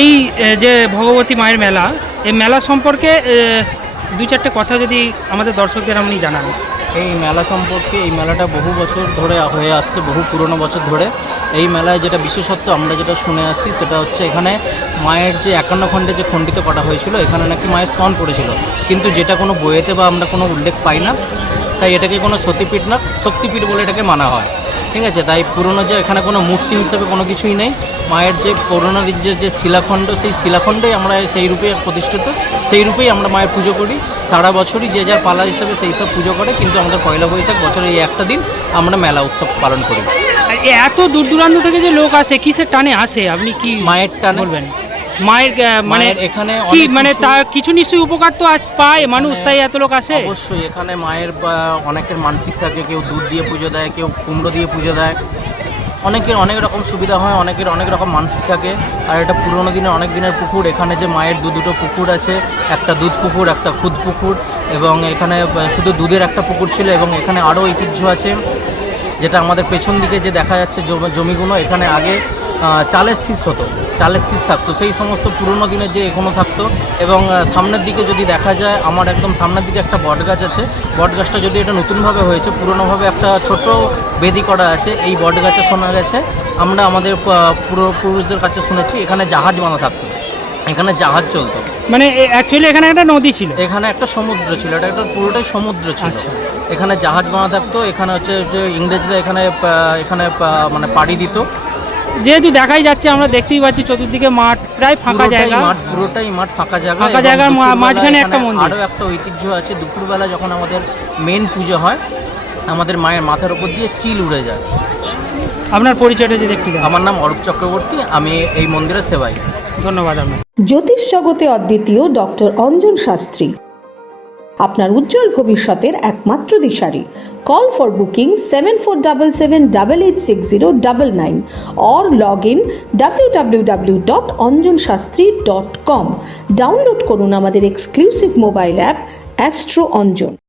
এই যে ভগবতী মায়ের মেলা, এই মেলা সম্পর্কে দু চারটে কথা যদি আমাদের দর্শকদের আপনি জানান। এই মেলা সম্পর্কে, এই মেলাটা বহু বছর ধরে হয়ে আসছে, বহু পুরনো বছর ধরে। এই মেলায় যেটা বিশেষত্ব আমরা যেটা শুনে আসছি সেটা হচ্ছে এখানে মায়ের যে 51 খণ্ডে যে খণ্ডিত করা হয়েছিল, এখানে নাকি মায়ের স্তন পড়েছিল, কিন্তু যেটা কোনো বইয়েতে বা আমরা কোনো উল্লেখ পাই না, তাই এটাকে কোনো সতীপীঠ না, শক্তিপীঠ বলে এটাকে মানা হয়। ঠিক আছে, তাই পুরনো যে এখানে কোনো মূর্তি হিসেবে কোনো কিছুই নেই, মায়ের যে পুরনো যে শিলাখণ্ড, সেই শিলাখণ্ডেই আমরা সেই রূপে প্রতিষ্ঠিত, সেই রূপেই আমরা মায়ের পুজো করি। সারা বছরই যে যার পালা হিসেবে সেই সব পুজো করে, কিন্তু আমাদের পয়লা বৈশাখ বছরের এই একটা দিন আমরা মেলা উৎসব পালন করি। আর এত দূর দূরান্ত থেকে যে লোক আসে, কিসের টানে আসে আপনি কি মায়ের টানে বলবেন? মায়ের মানে এখানে কি মানে তার কিছু নিশ্চয়ই উপকার তো পায় মানুষ, তাই এত লোক আসে। অবশ্যই এখানে মায়ের অনেকের মানসিক থাকে, কেউ দুধ দিয়ে পুজো দেয়, কেউ কুমড়ো দিয়ে পুজো দেয়, অনেকের অনেক রকম সুবিধা হয়, অনেকের অনেক রকম মানসিক থাকে। আর এটা পুরোনো দিনের অনেক দিনের পুকুর। এখানে যে মায়ের দুটো পুকুর আছে, একটা দুধ পুকুর, একটা খুদ পুকুর, এবং এখানে শুধু দুধের একটা পুকুর ছিল, এবং এখানে আরও ঐতিহ্য আছে যেটা আমাদের পেছন দিকে যে দেখা যাচ্ছে জমিগুলো, এখানে আগে চালের শীষ হতো, চালের শীষ থাকতো, সেই সমস্ত পুরনো দিনের যে এখনও থাকতো। এবং সামনের দিকে যদি দেখা যায়, আমার একদম সামনের দিকে একটা বট গাছ আছে, বট গাছটা যদি এটা নতুনভাবে হয়েছে, পুরনোভাবে একটা ছোট বেদি করা আছে। এই বট গাছে শোনা গেছে, আমরা আমাদের পূর্বপুরুষদের কাছে শুনেছি এখানে জাহাজ বাঁধা থাকতো, এখানে জাহাজ চলতো। মানে অ্যাকচুয়ালি এখানে একটা নদী ছিল, এখানে একটা সমুদ্র ছিল, এটা একটা পুরোটাই সমুদ্র ছিল। আচ্ছা। এখানে জাহাজ বাঁধা থাকতো, এখানে হচ্ছে যে ইংরেজরা এখানে মানে পাড়ি দিত। যেহেতু দেখাই যাচ্ছে, আমরা দেখতেই পাচ্ছি চতুর্দিকে মাঠ, প্রায় ফাঁকা জায়গা, পুরোটাই মাঠ, ফাঁকা জায়গা। ফাঁকা এবং জায়গার দুপুরবেলা মাঝখানে এখানে একটা মন্দির। আরও একটা ঐতিহ্য আছে, দুপুরবেলা যখন আমাদের মেন পুজো হয়, আমাদের মায়ের মাথার উপর দিয়ে চিল উড়ে যায়। আপনার পরিচয়টা যদি একটু জানান। আমার নাম অরূপ চক্রবর্তী, আমি এই মন্দিরের সেবাই। ধন্যবাদ আপনার। জ্যোতিষ জগতে অদ্বিতীয় ডক্টর অঞ্জন শাস্ত্রী, আপনার উজ্জ্বল ভবিষ্যতের একমাত্র দিশারি। Call for booking 7477886099 or log in www.anjanshastri.com। Download করুন আমাদের exclusive mobile app astro Anjan.